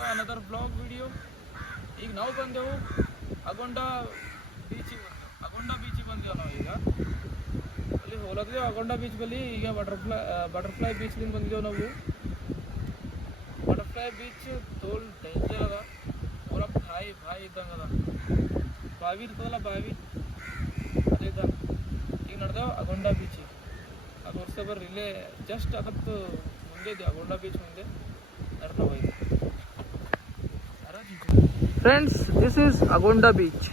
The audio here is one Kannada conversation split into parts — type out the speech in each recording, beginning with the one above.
The another blog video. ಈಗ ನಾವು ಬಂದೆವು ಅಗೊಂಡ ಬೀಚಿಗೆ ಬಂದೆವು ನಾವು ಈಗ ಅಲ್ಲಿ ಹೋಲಕ್ದೇವು ಅಗೊಂಡ ಬೀಚ್ ಬಳಿ. ಈಗ ಬಟರ್ಫ್ಲೈ ಬೀಚ್ಲಿಂದ ಬಂದಿದ್ದೆವು ನಾವು. ಬಟರ್ಫ್ಲೈ ಬೀಚ್ ತೋಲ್ ಡೇಂಜರ್ ಅದ, ಪೂರ ಬಾಯಿ ಇದ್ದಂಗೆ ಅದ. ಬಾವಿ ಇರ್ತದಲ್ಲ, ಬಾವಿ ಅದೇ ಇದ್ದಂಗೆ. ಈಗ ನಡೆದೆವು ಅಗೊಂಡ ಬೀಚಿಗೆ. ಅದು ವರ್ಷ ಬರ್ರಿ, ಇಲ್ಲೇ ಜಸ್ಟ್ ಅದಕ್ಕೆ ಮುಂದೆ ಇದೆ, ಅಗೊಂಡ ಬೀಚ್ ಮುಂದೆ ನಡೆದ ಹೋಯ್ತು. Friends, this is Agonda beach.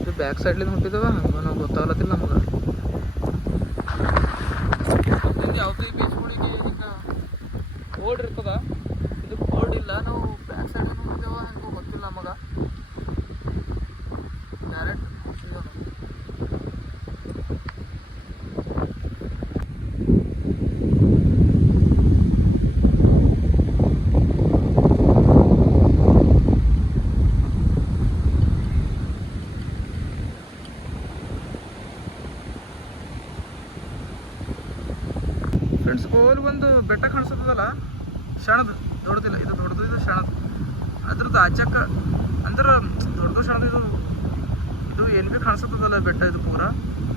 ಇದು ಬ್ಯಾಕ್ ಸೈಡ್ಲಿಂದ ಹೊಂಟಿದ್ದೇವೆ, ಹಂಗೆ ನಾವು ಗೊತ್ತಾಗಲತ್ತಿಲ್ಲ ನಮಗೆ. ಯಾವುದೇ ಬೀಚ್ಗಳಿಗೆ ಈಗ ಬೋರ್ಡ್ ಇರ್ತದ, ಇದು ಬೋರ್ಡ್ ಇಲ್ಲ. ನಾವು ಬ್ಯಾಕ್ ಸೈಡ್ ಹೊಂಟಿದ್ದೇವೆ, ಹಂಗೆ ಗೊತ್ತಿಲ್ಲ ನಮಗೆ. ಡೈರೆಕ್ಟ್ ಫ್ರೆಂಡ್ಸ್, ಗೋಲ್ ಒಂದು ಬೆಟ್ಟ ಕಾಣಿಸ್ತದಲ್ಲ, ಶಣದ್ ದೊಡ್ಡದಿಲ್ಲ, ಇದು ದೊಡ್ಡದು, ಇದು ಶಣದ್. ಅದ್ರದ್ದು ಆಚಕ್ಕ ಅಂದ್ರೆ ದೊಡ್ಡದು ಶಣದ್. ಇದು ಏನು ಭೀ ಕಾಣಿಸ್ತದಲ್ಲ ಬೆಟ್ಟ, ಇದು ಪೂರ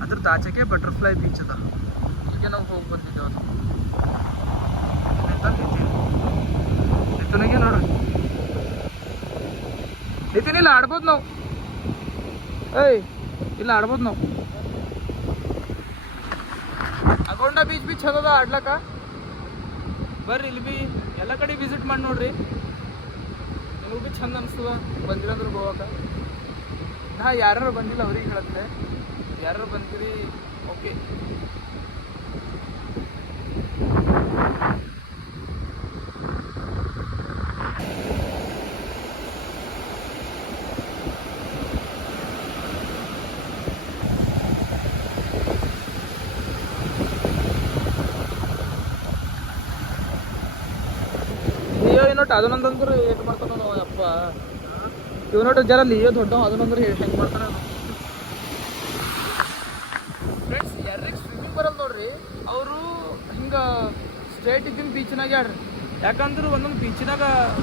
ಅದ್ರದ್ದು ಆಚಕ್ಕೆ ಬಟರ್ಫ್ಲೈ ಬೀಚ್ ಅದ. ಈಗ ನಾವು ಹೋಗಿ ಬಂದಿದ್ದೇವೆ. ಅದು ನಿತಿನಿಗೆ ನೋಡ್ರಿ, ನಿತಿನ್ ಇಲ್ಲ ಆಡ್ಬೋದು ನಾವು. ಇಲ್ಲ ಆಡ್ಬೋದು ನಾವು. ಅಗೊಂಡ ಬೀಚ್ ಚಲೋದ ಆಡ್ಲಕ್ಕ. ಬರ್ರಿ, ಇಲ್ಲಿ ಭೀ ಎಲ್ಲ ಕಡೆ ವಿಸಿಟ್ ಮಾಡಿ ನೋಡ್ರಿ, ನಿಮಗೂ ಭೀ ಚಂದ ಅನಿಸ್ತದ. ಬಂದಿರಂದ್ರೆ ಗೋವಾಕ್ಕೆ ಯಾರು ಬಂದಿಲ್ಲ ಅವ್ರಿಗೆ ಹೇಳತ್ತೆ, ಯಾರು ಬಂದಿರಿ ಓಕೆ. ನೋಟ್ ಅದನ್ನೊಂದಂದ್ರೆ ಏನು ಮಾಡ್ತಾನ ನಾವು ಅಪ್ಪ. ಇವ್ ನೋಟ್ ಜರ ಲಿಯೋ ದೊಡ್ಡ ಅದನ್ನಂದ್ರೆ ಹೆಂಗೆ ಮಾಡ್ತಾನೆ. ಫ್ರೆಂಡ್ಸ್, ಯಾರಿಗೆ ಸ್ವಿಮ್ಮಿಂಗ್ ಬರಲ್ಲ ನೋಡ್ರಿ, ಅವರು ಹಿಂಗೆ ಸ್ಟ್ರೇಟ್ ಇದ್ದಿನ ಬೀಚ್ನಾಗ ಆಡ್ರಿ. ಯಾಕಂದ್ರೆ ಒಂದೊಂದು ಬೀಚ್ನಾಗ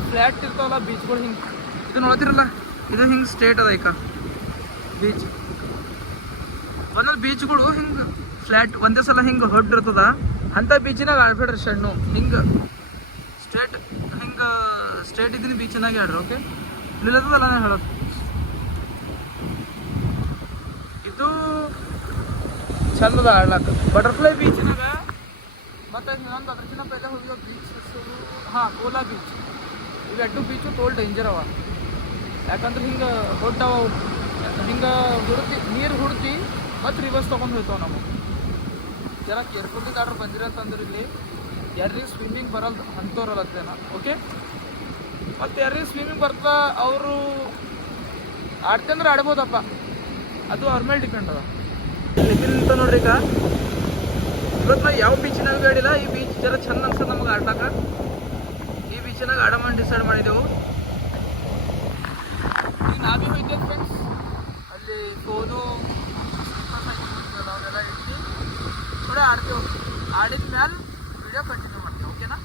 ಫ್ಲ್ಯಾಟ್ ಇರ್ತಾವಲ್ಲ ಬೀಚ್ಗಳು. ಹಿಂಗೆ ಇದು ನೋಡ್ತಿರಲ್ಲ, ಇದು ಹಿಂಗೆ ಸ್ಟ್ರೇಟ್ ಅದ ಈಗ ಬೀಚ್. ಒಂದೊಂದು ಬೀಚ್ಗಳು ಹಿಂಗೆ ಫ್ಲ್ಯಾಟ್ ಒಂದೇ ಸಲ ಹಿಂಗೆ ಹೊಡ್ಡಿರ್ತದ. ಅಂಥ ಬೀಚಿನಾಗ ಆಡ್ಬೇಡ್ರಿ ಸಣ್ಣ. ಹಿಂಗೆ ಸ್ಟ್ರೇಟ್ ಇದ್ದೀನಿ ಬೀಚ್ನಾಗೆ ಆಡ್ರಿ, ಓಕೆ. ಇಲ್ಲದಲ್ಲ ನಾನು ಹೇಳೋದು. ಇದು ಚಂದದ ಆಡ್ಲಾಕ ಬಟರ್ಫ್ಲೈ ಬೀಚ್ನಾಗ. ಮತ್ತು ಇನ್ನೊಂದು ಅದ್ರಕ್ಕಿಂತ ಪೈಲೆ ಹೋಗಿರೋ ಬೀಚ್ ಹೆಸರು ಕೋಲಾ ಬೀಚ್. ಇವೆರಡು ಬೀಚು ತೋಲ್ ಡೇಂಜರ್ ಅವ. ಯಾಕಂದ್ರೆ ಹಿಂಗೆ ಹೊಡ್ಡವ, ಹಿಂಗೆ ನೀರು ಹುಡ್ತಿ ಮತ್ತು ರಿವರ್ಸ್ ತೊಗೊಂಡು ಹೋಯ್ತಾವ. ನಮಗೆ ಜರ ಕೇರ್ಫುಲ್ಲಿಗೆ ಆಡ್ರ್ ಬಂದಿರ ಅಂತಂದ್ರೆ ಇಲ್ಲಿ ಯಾರಿಗೆ ಸ್ವಿಮ್ಮಿಂಗ್ ಬರಲ್ಲ ಅಂಥವ್ರಲ್ಲತ್ತೇನ, ಓಕೆ. ಮತ್ತು ಯಾರಿಗೆ ಸ್ವಿಮ್ಮಿಂಗ್ ಬರ್ತದ ಅವರು ಆಡ್ತಂದ್ರೆ ಆಡ್ಬೋದಪ್ಪ, ಅದು ಅವ್ರ ಮೇಲೆ ಡಿಪೆಂಡ್ ಅದ. ನಿಂತ ನೋಡ್ರಿ, ಈಗ ಇವತ್ತು ನಾವು ಯಾವ ಬೀಚಿನಾಗ ಆಡಿಲ್ಲ. ಈ ಬೀಚ್ ಜರ ಚಂದ ಅನ್ಸದ ನಮಗೆ ಆಡ್ಲಾಕ. ಈ ಬೀಚಿನಾಗ ಆಡಮಂದು ಡಿಸೈಡ್ ಮಾಡಿದೆವು. ಈಗ ನಾವೇ ಹೋಯ್ತೇವೆ ಫ್ರೆಂಡ್ಸ್. ಅಲ್ಲಿ ಫೋನು ಅವನ್ನೆಲ್ಲ ಇಟ್ಟು ಥೋಡೆ ಆಡ್ತೇವೆ. ಆಡಿದ ಮ್ಯಾಲೆ ವಿಡಿಯೋ ಕಂಟಿನ್ಯೂ ಮಾಡ್ತೇವೆ, ಓಕೆನಾ.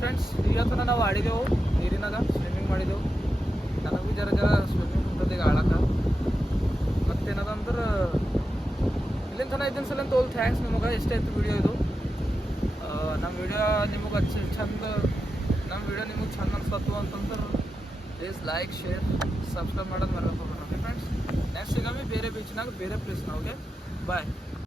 ಫ್ರೆಂಡ್ಸ್, ಇವತ್ತು ನಾವು ಆಡಿದೆವು ನೀರಿನಾಗ, ಸ್ವಿಮ್ಮಿಂಗ್ ಮಾಡಿದೆವು. ನನಗೂ ಜರ ಸ್ವಿಮ್ಮಿಂಗ್ ಕುಂತದ ಈಗ ಆಡಕ್ಕೆ. ಮತ್ತೇನದಂದ್ರೆ ಇಲ್ಲಿಂದ ತನ ಇದ್ದಿನ ಸಲ ತೋಲ್ ಥ್ಯಾಂಕ್ಸ್ ನಿಮಗೆ. ಎಷ್ಟೇ ಇತ್ತು ವಿಡಿಯೋ ಇದು. ನಮ್ಮ ವಿಡಿಯೋ ನಿಮಗೆ ಚಂದ ಅನ್ಸತ್ತು ಅಂತಂದ್ರೆ ಪ್ಲೀಸ್ ಲೈಕ್, ಶೇರ್, ಸಬ್ಸ್ಕ್ರೈಬ್ ಮಾಡೋದು ಮರೆಯೋದು. ಓಕೆ ಫ್ರೆಂಡ್ಸ್, ನೆಕ್ಸ್ಟ್ ಸಿಗಮ್ಮಿ ಬೇರೆ ಬೀಚ್ನಾಗ ಬೇರೆ ಪ್ಲೇಸ್ನಾಗ. ಓಕೆ, ಬಾಯ್.